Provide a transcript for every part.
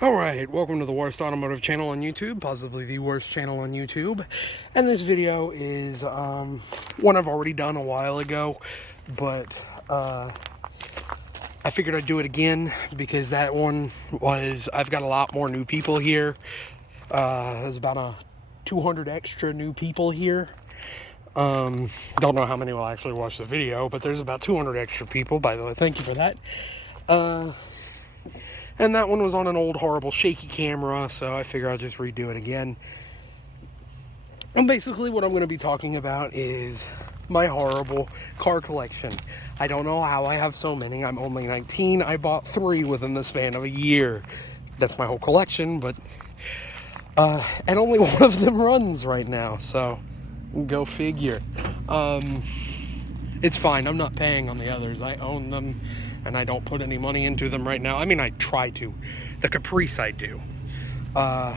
Alright, welcome to the worst automotive channel on YouTube, possibly the worst channel on YouTube. And this video is one I've already done a while ago, but I figured I'd do it again because that one was, I've got a lot more new people here. There's about 200 extra new people here. Don't know how many will actually watch the video, but there's about 200 extra people, by the way. Thank you for that. And that one was on an old, horrible, shaky camera, so I figure I'll just redo it again. And basically what I'm going to be talking about is my horrible car collection. I don't know how I have so many. I'm only 19. I bought 3 within the span of a year. That's my whole collection, but... and only one of them runs right now, so go figure. It's fine. I'm not paying on the others. I own them. And I don't put any money into them right now. I mean, I try to. The Caprice I do. But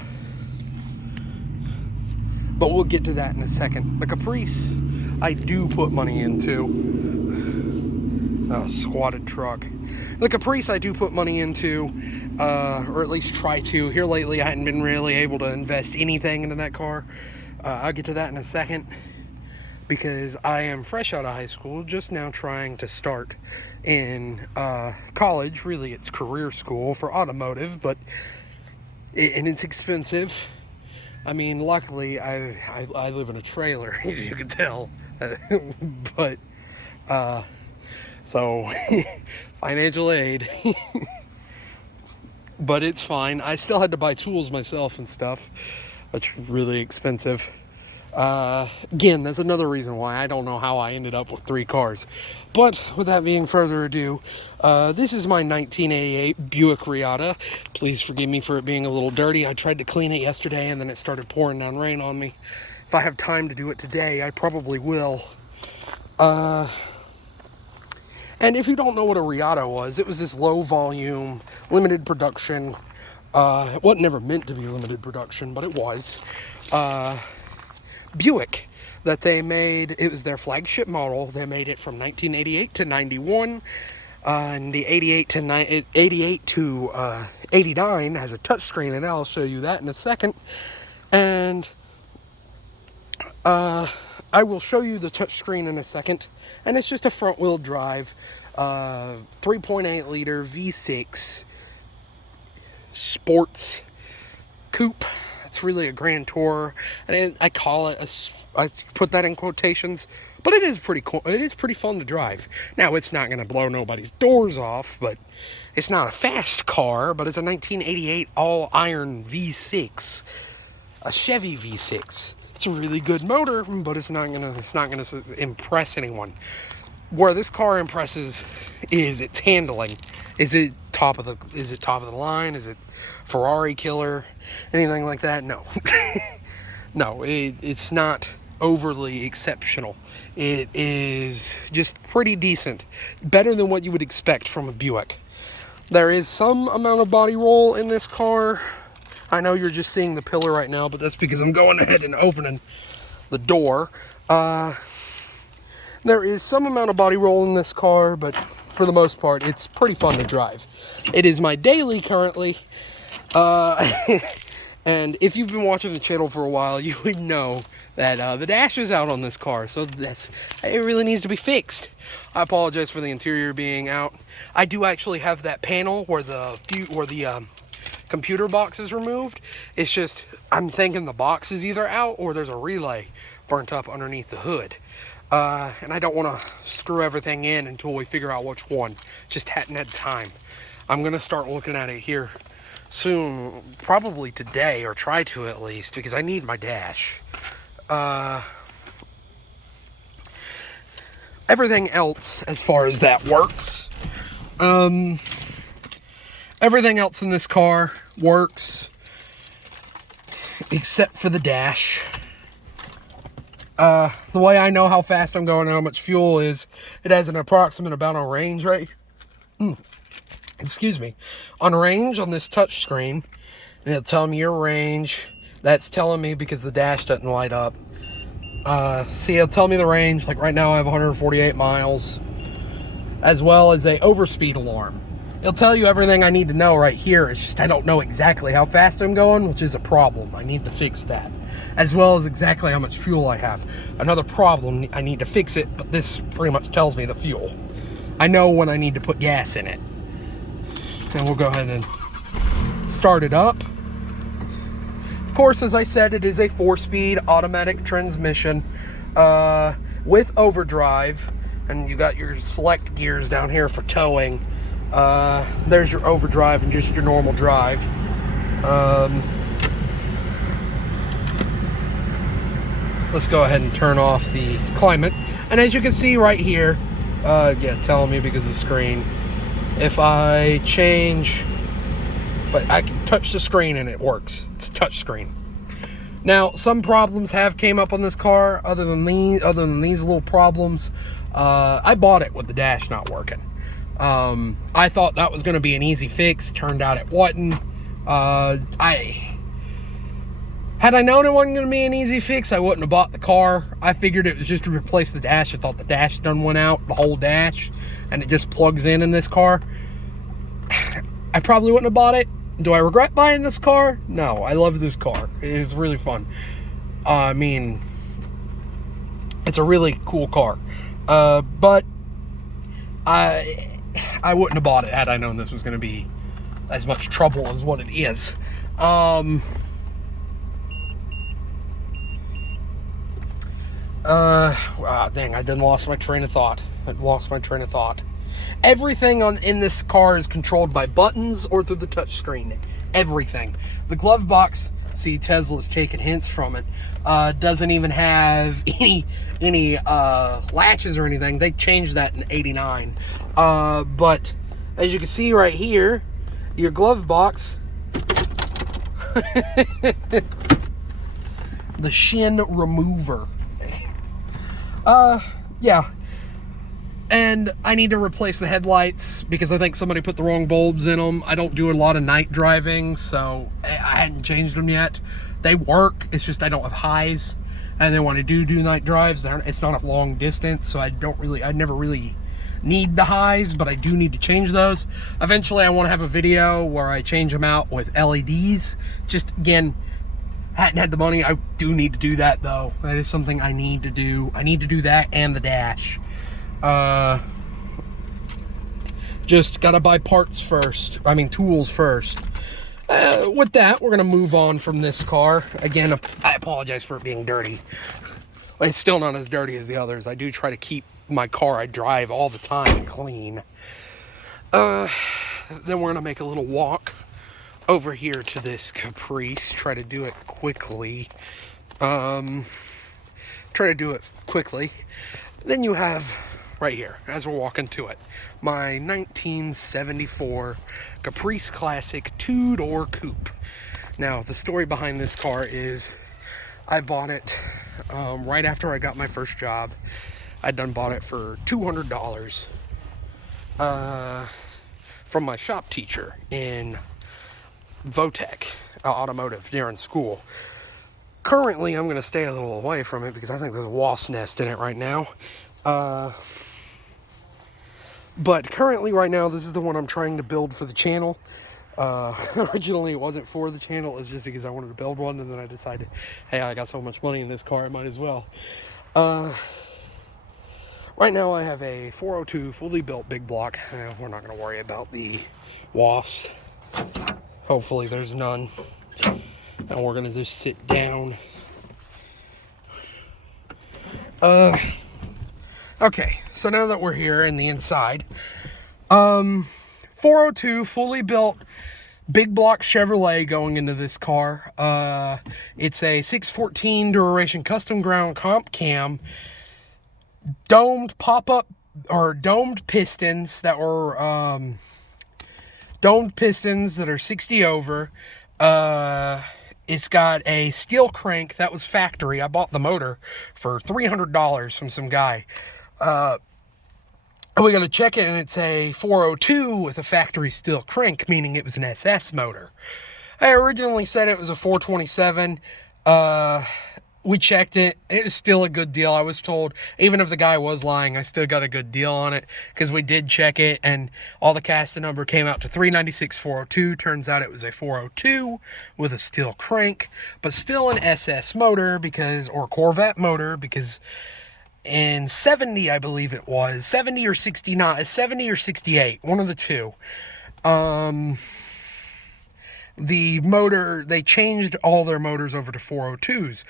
we'll get to that in a second. The Caprice I do put money into. Squatted truck. The Caprice I do put money into. Or at least try to. Here lately I hadn't been really able to invest anything into that car. I'll get to that in a second. Because I am fresh out of high school, just now trying to start in college. Really, it's career school for automotive, but and it's expensive. I mean, luckily, I live in a trailer, as you can tell. But, so, financial aid. But it's fine. I still had to buy tools myself and stuff, which is really expensive. Again, that's another reason why I don't know how I ended up with 3 cars. But without being further ado, this is my 1988 Buick Riada. Please forgive me for it being a little dirty. I tried to clean it yesterday and then it started pouring down rain on me. If I have time to do it today, I probably will. And if you don't know what a Riada was, it was this low volume, limited production. It wasn't never meant to be limited production, but it was. Buick that they made. It was their flagship model. They made it from 1988 to 91, and the 88 to 89 has a touchscreen, and I'll show you that in a second. And I will show you the touchscreen in a second, and it's just a front-wheel drive 3.8 liter V6 sports coupe. It's really a Grand Tourer, and I call it I put that in quotations, but it is pretty cool. It is pretty fun to drive. Now, it's not going to blow nobody's doors off, but it's not a fast car, but it's a 1988 all-iron V6, a Chevy V6. It's a really good motor, but it's not gonna impress anyone. Where this car impresses is its handling. Is it top of the line? Is it Ferrari killer? Anything like that? No. No, it's not overly exceptional. It is just pretty decent. Better than what you would expect from a Buick. There is some amount of body roll in this car. I know you're just seeing the pillar right now, but that's because I'm going ahead and opening the door. There is some amount of body roll in this car, but for the most part, it's pretty fun to drive. It is my daily currently. And if you've been watching the channel for a while, you would know that the dash is out on this car, so it really needs to be fixed. I apologize for the interior being out. I do actually have that panel where the computer box is removed. It's just, I'm thinking the box is either out or there's a relay burnt up underneath the hood. And I don't want to screw everything in until we figure out which one. Just hadn't had time. I'm going to start looking at it here soon, probably today, or try to at least, because I need my dash. Everything else, as far as that works, everything else in this car works, except for the dash. The way I know how fast I'm going and how much fuel is, it has an approximate amount of range, right? Excuse me. On range on this touch screen, and it'll tell me your range. That's telling me because the dash doesn't light up. See, it'll tell me the range. Like right now I have 148 miles. As well as a overspeed alarm. It'll tell you everything I need to know right here. It's just I don't know exactly how fast I'm going, which is a problem. I need to fix that. As well as exactly how much fuel I have. Another problem, I need to fix it, but this pretty much tells me the fuel. I know when I need to put gas in it. And we'll go ahead and start it up. Of course, as I said, it is a 4-speed automatic transmission with overdrive. And you got your select gears down here for towing. There's your overdrive and just your normal drive. Let's go ahead and turn off the climate. And as you can see right here, yeah, telling me because of the screen. If I change, I can touch the screen and it works. It's a touch screen. Now, some problems have came up on this car. Other than these little problems, I bought it with the dash not working. I thought that was going to be an easy fix. Turned out it wasn't. Had I known it wasn't going to be an easy fix, I wouldn't have bought the car. I figured it was just to replace the dash. I thought the dash done went out, the whole dash, and it just plugs in this car. I probably wouldn't have bought it. Do I regret buying this car? No, I love this car. It is really fun. I mean, it's a really cool car. But I wouldn't have bought it had I known this was going to be as much trouble as what it is. Dang, I done lost my train of thought. Everything in this car is controlled by buttons or through the touch screen. Everything. The glove box, see, Tesla's taking hints from it, doesn't even have any latches or anything. They changed that in '89. But as you can see right here, your glove box, the shin remover. Yeah. And I need to replace the headlights because I think somebody put the wrong bulbs in them. I don't do a lot of night driving, so I hadn't changed them yet. They work, it's just I don't have highs. And then when I do night drives, it's not a long distance, so I never really need the highs, but I do need to change those. Eventually I want to have a video where I change them out with LEDs. Just, again, hadn't had the money. I do need to do that, though. That is something I need to do. I need to do that and the dash. Just gotta buy parts first. I mean, tools first. With that, we're gonna move on from this car. Again, I apologize for it being dirty. But it's still not as dirty as the others. I do try to keep my car I drive all the time clean. Then we're gonna make a little walk over here to this Caprice. Try to do it quickly. Then you have right here, as we're walking to it, my 1974 Caprice Classic 2-door coupe. Now, the story behind this car is I bought it right after I got my first job. I done bought it for $200 from my shop teacher in Votech Automotive during school. Currently, I'm going to stay a little away from it because I think there's a wasp nest in it right now. But currently, right now, this is the one I'm trying to build for the channel. Originally, it wasn't for the channel. It was just because I wanted to build one, and then I decided, hey, I got so much money in this car, I might as well. Right now, I have a 402 fully built big block. We're not going to worry about the wasps. Hopefully, there's none. And we're going to just sit down. Okay, so now that we're here in the inside, 402 fully built big block Chevrolet going into this car. It's a 614 duration custom ground comp cam, domed pop-up or domed pistons that are 60 over. It's got a steel crank that was factory. I bought the motor for $300 from some guy. We're going to check it, and it's a 402 with a factory steel crank, meaning it was an SS motor. I originally said it was a 427. We checked it. It was still a good deal. I was told, even if the guy was lying, I still got a good deal on it because we did check it, and all the cast number came out to 396,402. Turns out it was a 402 with a steel crank, but still an SS motor or Corvette motor, because in 70, I believe it was 70 or 69, 70 or 68, one of the two. The motor, they changed all their motors over to 402s.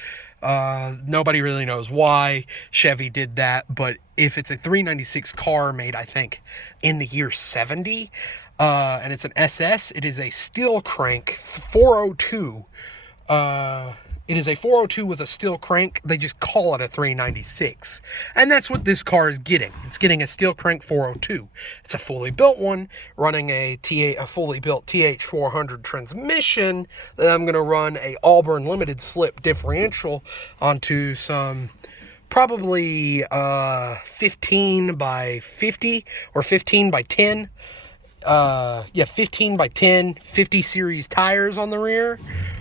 Nobody really knows why Chevy did that, but if it's a 396 car made, I think, in the year 70, and it's an SS, it is a steel crank 402. It is a 402 with a steel crank. They just call it a 396. And that's what this car is getting. It's getting a steel crank 402. It's a fully built one, running a fully built TH400 transmission that I'm going to run a Auburn limited slip differential onto some probably 15 by 50 or 15 by 10. 15 by 10, 50 series tires on the rear.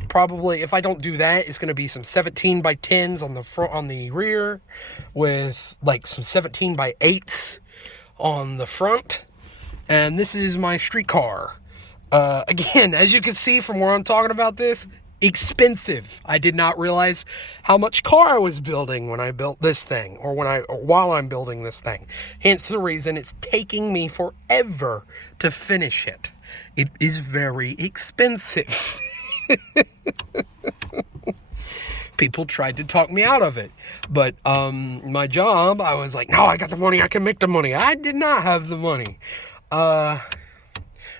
Probably, if I don't do that, it's going to be some 17 by 10s on the front, on the rear, with like some 17 by 8s on the front. And this is my street car. Again, as you can see from where I'm talking about this, expensive. I did not realize how much car I was building when I built this thing, or while I'm building this thing. Hence the reason it's taking me forever to finish it. It is very expensive. People tried to talk me out of it, but my job, I was like, no, I got the money, I can make the money. I did not have the money.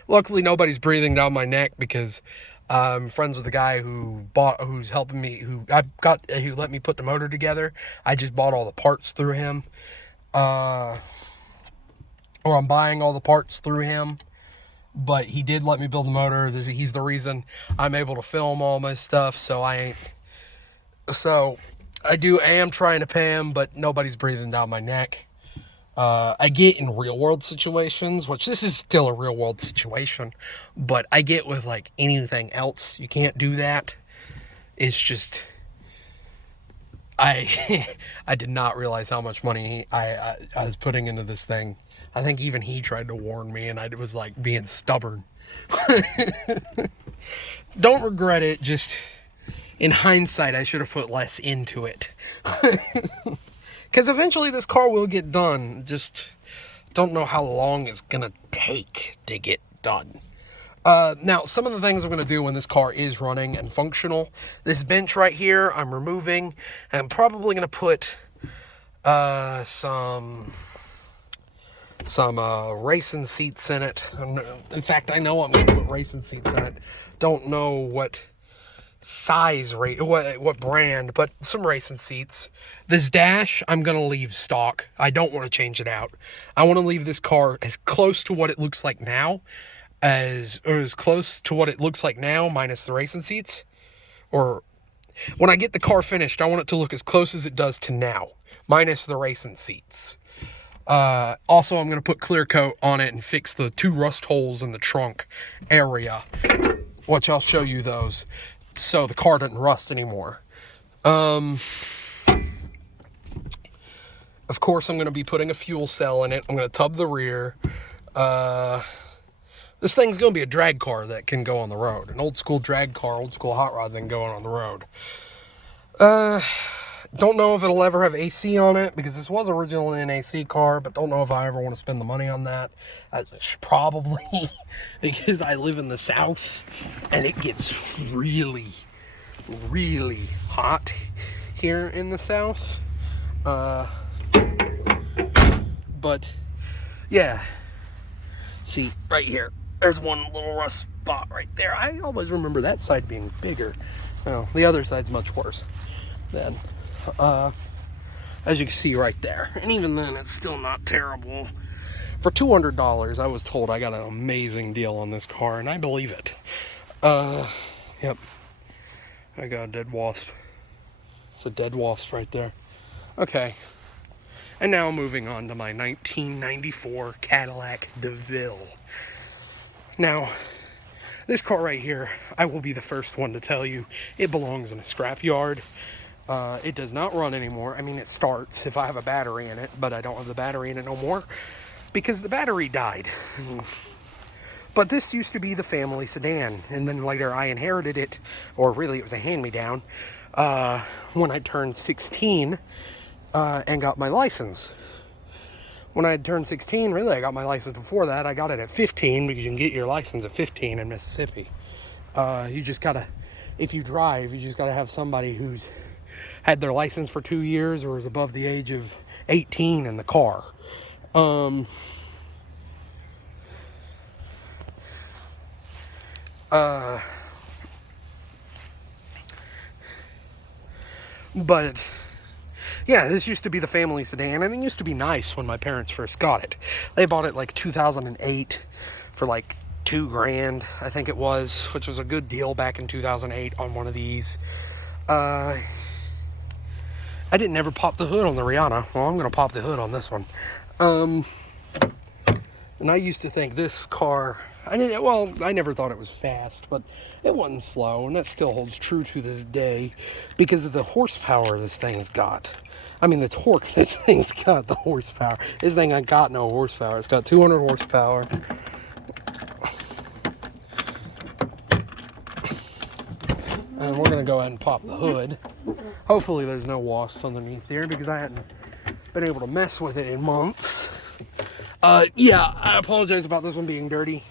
Luckily nobody's breathing down my neck, because I'm friends with the guy who's helping me, who let me put the motor together. I just bought all the parts through him, or I'm buying all the parts through him. But he did let me build the motor. He's the reason I'm able to film all my stuff. So I am trying to pay him, but nobody's breathing down my neck. I get in real world situations, which this is still a real world situation, but I get with like anything else, you can't do that. It's just, I did not realize how much money I was putting into this thing. I think even he tried to warn me, and I was like being stubborn. Don't regret it, just in hindsight, I should have put less into it. Because eventually this car will get done. Just don't know how long it's going to take to get done. Now, some of the things I'm going to do when this car is running and functional. This bench right here, I'm removing. I'm probably going to put some racing seats in it. In fact, I know I'm going to put racing seats in it. Don't know what size, what brand, but some racing seats. This dash, I'm going to leave stock. I don't want to change it out. I want to leave this car as close to what it looks like now, as close to what it looks like now, minus the racing seats. Or when I get the car finished, I want it to look as close as it does to now, minus the racing seats. Also, I'm going to put clear coat on it and fix the 2 rust holes in the trunk area, which I'll show you those, so the car doesn't rust anymore. Of course, I'm going to be putting a fuel cell in it. I'm going to tub the rear. This thing's going to be a drag car that can go on the road. An old school drag car, old school hot rod thing going on the road. Don't know if it'll ever have AC on it, because this was originally an AC car, but don't know if I ever want to spend the money on that. Probably, because I live in the South, and it gets really, really hot here in the South. But, yeah. See, right here, there's one little rust spot right there. I always remember that side being bigger. Well, the other side's much worse then. As you can see right there, and even then it's still not terrible. For $200, I was told I got an amazing deal on this car, and I believe it. Yep, I got a dead wasp. It's a dead wasp right there. Okay, and now moving on to my 1994 Cadillac Deville. Now, this car right here, I will be the first one to tell you, it belongs in a scrapyard. It does not run anymore. I mean, it starts if I have a battery in it, but I don't have the battery in it no more because the battery died. But this used to be the family sedan, and then later I inherited it, or really it was a hand-me-down, when I turned 16 and got my license. When I had turned 16, really I got my license before that. I got it at 15 because you can get your license at 15 in Mississippi. You just gotta, if you drive, you just gotta have somebody who's had their license for 2 years or is above the age of 18 in the car. But yeah, this used to be the family sedan, and it used to be nice when my parents first got it. They bought it like 2008 for like $2,000, I think it was, which was a good deal back in 2008 on one of these. I didn't ever pop the hood on the Riada. Well, I'm gonna pop the hood on this one. And I used to think this car, I never thought it was fast, but it wasn't slow, and that still holds true to this day because of the horsepower this thing's got. I mean, the torque this thing's got, the horsepower. This thing ain't got no horsepower. It's got 200 horsepower. And we're going to go ahead and pop the hood. Hopefully there's no wasps underneath here because I hadn't been able to mess with it in months. Yeah, I apologize about this one being dirty.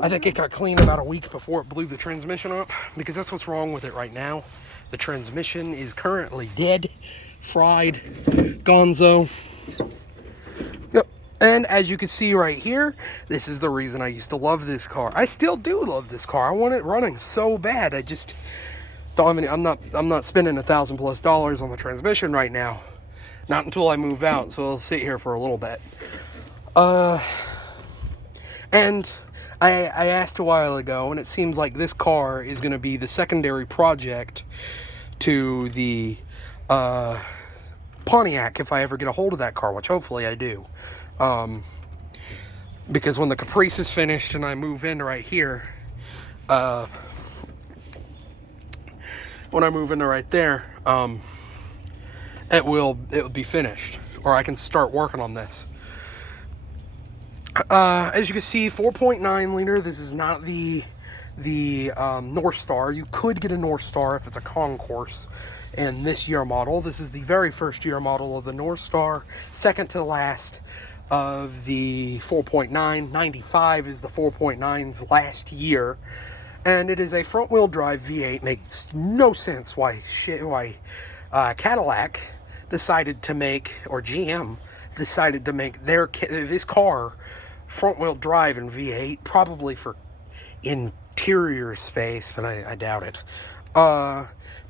I think it got cleaned about a week before it blew the transmission up because that's what's wrong with it right now. The transmission is currently dead, fried, gonzo. Yep. And as you can see right here, this is the reason I used to love this car. I still do love this car. I want it running so bad. I just thought, I'm not spending $1,000+ on the transmission right now. Not until I move out, so I'll sit here for a little bit. And I asked a while ago, and it seems like this car is going to be the secondary project to the Pontiac if I ever get a hold of that car, which hopefully I do. Because when the Caprice is finished and I move in right here, when I move into right there, it will be finished, or I can start working on this. As you can see, 4.9 liter. This is not the North Star. You could get a North Star if it's a concourse in this year model. This is the very first year model of the North Star, second to the last of the 4.9. 95 is the 4.9's last year, and it is a front-wheel drive V8. Makes no sense why Cadillac decided to make, or GM decided to make this car front-wheel drive and V8, probably for interior space, but I doubt it.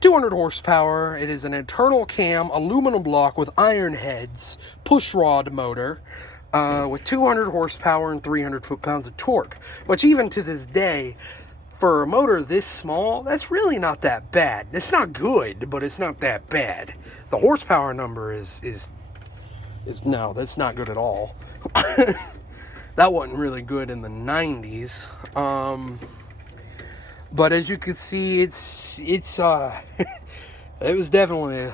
200 horsepower. It is an internal cam aluminum block with iron heads push rod motor with 200 horsepower and 300 foot-pounds of torque, which even to this day, for a motor this small, that's really not that bad. It's not good, but it's not that bad. The horsepower number is no, that's not good at all. That wasn't really good in the 90s. But as you can see, it's it was definitely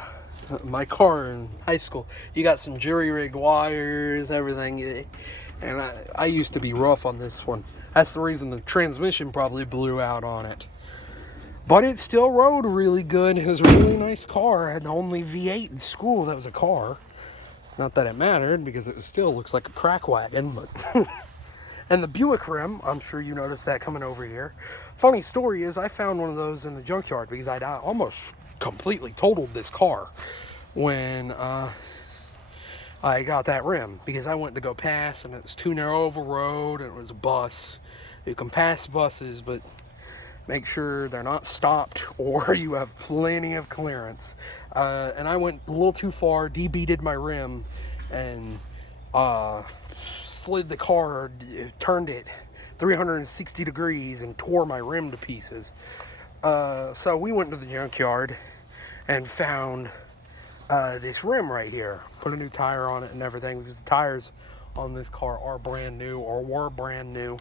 my car in high school. You got some jury-rig wires, everything. And I used to be rough on this one. That's the reason the transmission probably blew out on it. But it still rode really good. It was a really nice car. I had the only V8 in school that was a car. Not that it mattered, because it still looks like a crack wagon. But and the Buick rim, I'm sure you noticed that coming over here. Funny story is, I found one of those in the junkyard because I'd almost completely totaled this car when I got that rim, because I went to go pass and it was too narrow of a road and it was a bus. You can pass buses, but make sure they're not stopped or you have plenty of clearance. And I went a little too far, debeated my rim, and slid the car, turned it 360 degrees and tore my rim to pieces. So we went to the junkyard and found this rim right here. Put a new tire on it and everything, because the tires on this car are brand new, or were brand new.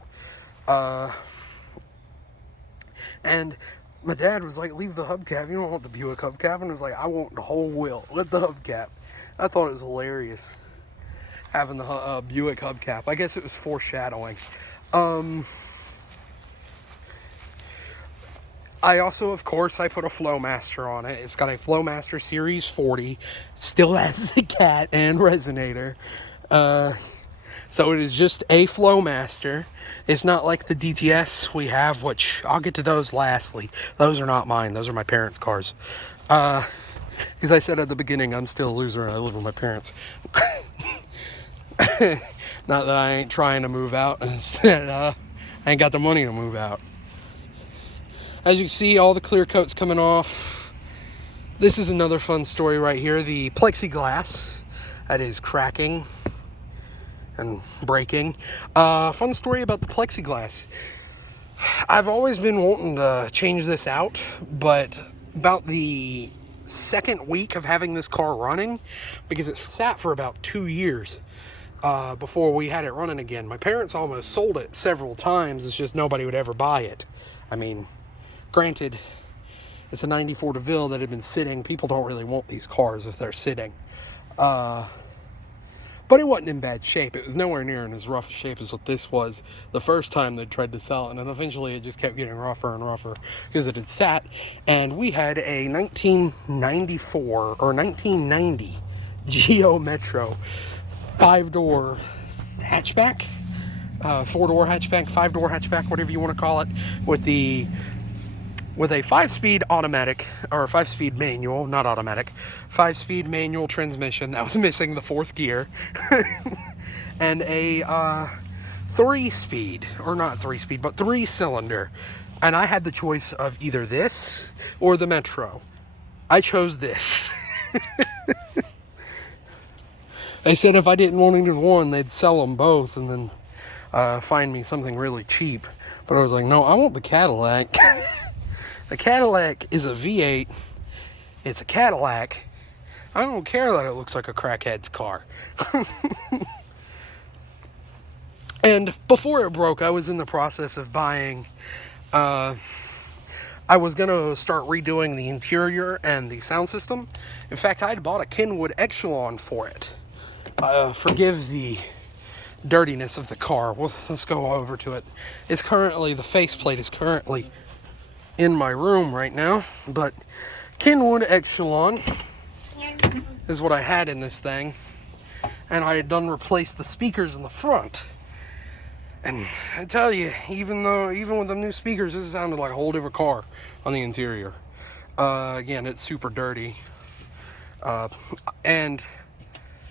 And my dad was like, leave the hubcap. You don't want the Buick hubcap. And I was like, I want the whole wheel with the hubcap. I thought it was hilarious having the Buick hubcap. I guess it was foreshadowing. I also, of course, I put a Flowmaster on it. It's got a Flowmaster Series 40. Still has the cat and resonator. So it is just a Flowmaster. It's not like the DTS we have, which I'll get to those lastly. Those are not mine. Those are my parents' cars. Because I said at the beginning, I'm still a loser and I live with my parents. Not that I ain't trying to move out. Instead, I ain't got the money to move out. As you can see, all the clear coat's coming off. This is another fun story right here. The plexiglass that is cracking and breaking. Fun story about the plexiglass. I've always been wanting to change this out, but about the second week of having this car running, because it sat for about 2 years before we had it running again. My parents almost sold it several times. It's just nobody would ever buy it. I mean, granted, it's a 94 DeVille that had been sitting. People don't really want these cars if they're sitting. But it wasn't in bad shape. It was nowhere near in as rough a shape as what this was the first time they tried to sell it. And then eventually it just kept getting rougher and rougher because it had sat. And we had a 1994 or 1990 Geo Metro 5-door hatchback. 4-door hatchback, 5-door hatchback, whatever you want to call it, with a 5-speed automatic, or 5-speed manual, not automatic, 5-speed manual transmission that was missing the 4th gear, and a 3-speed, or not 3-speed, but 3-cylinder. And I had the choice of either this or the Metro. I chose this. They said if I didn't want either one, they'd sell them both and then find me something really cheap. But I was like, no, I want the Cadillac. The Cadillac is a V8. It's a Cadillac. I don't care that it looks like a crackhead's car. And before it broke, I was in the process of buying... I was going to start redoing the interior and the sound system. In fact, I had bought a Kenwood Echelon for it. Forgive the dirtiness of the car. Well, let's go over to it. It's currently... The faceplate is currently in my room right now, but Kenwood Echelon is what I had in this thing, and I had done replace the speakers in the front. And I tell you, even with the new speakers, this sounded like a whole different car on the interior. Again, it's super dirty, and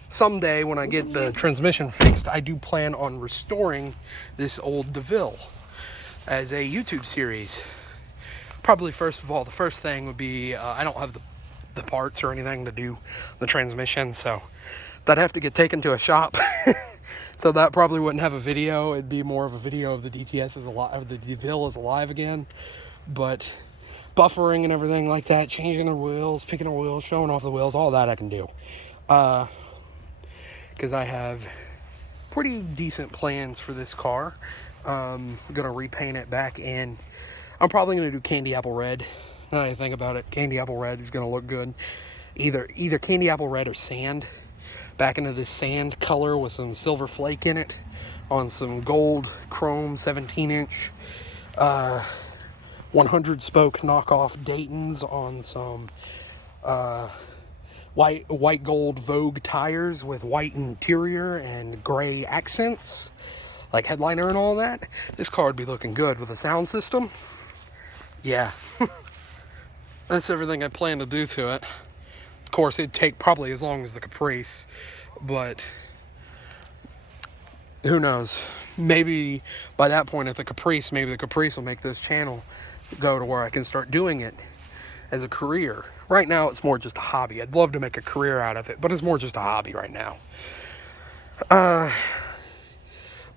someday when I get the transmission fixed, I do plan on restoring this old DeVille as a YouTube series. Probably first of all, the first thing would be, I don't have the parts or anything to do the transmission, so that'd have to get taken to a shop. So that probably wouldn't have a video. It'd be more of a video of the DTS is alive, the DeVille is alive again. But buffering and everything like that, changing the wheels, picking the wheels, showing off the wheels, all that I can do. Because I have pretty decent plans for this car. I'm gonna repaint it back in. I'm probably going to do candy apple red. Now that I think about it, candy apple red is going to look good. Either candy apple red or sand. Back into this sand color with some silver flake in it. On some gold chrome 17-inch 100 spoke knockoff Dayton's on some white gold Vogue tires with white interior and gray accents. Like headliner and all that. This car would be looking good with a sound system. Yeah, that's everything I plan to do to it. Of course, it'd take probably as long as the Caprice, but who knows? Maybe by that point maybe the Caprice will make this channel go to where I can start doing it as a career. Right now, it's more just a hobby. I'd love to make a career out of it, but it's more just a hobby right now.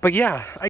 But yeah,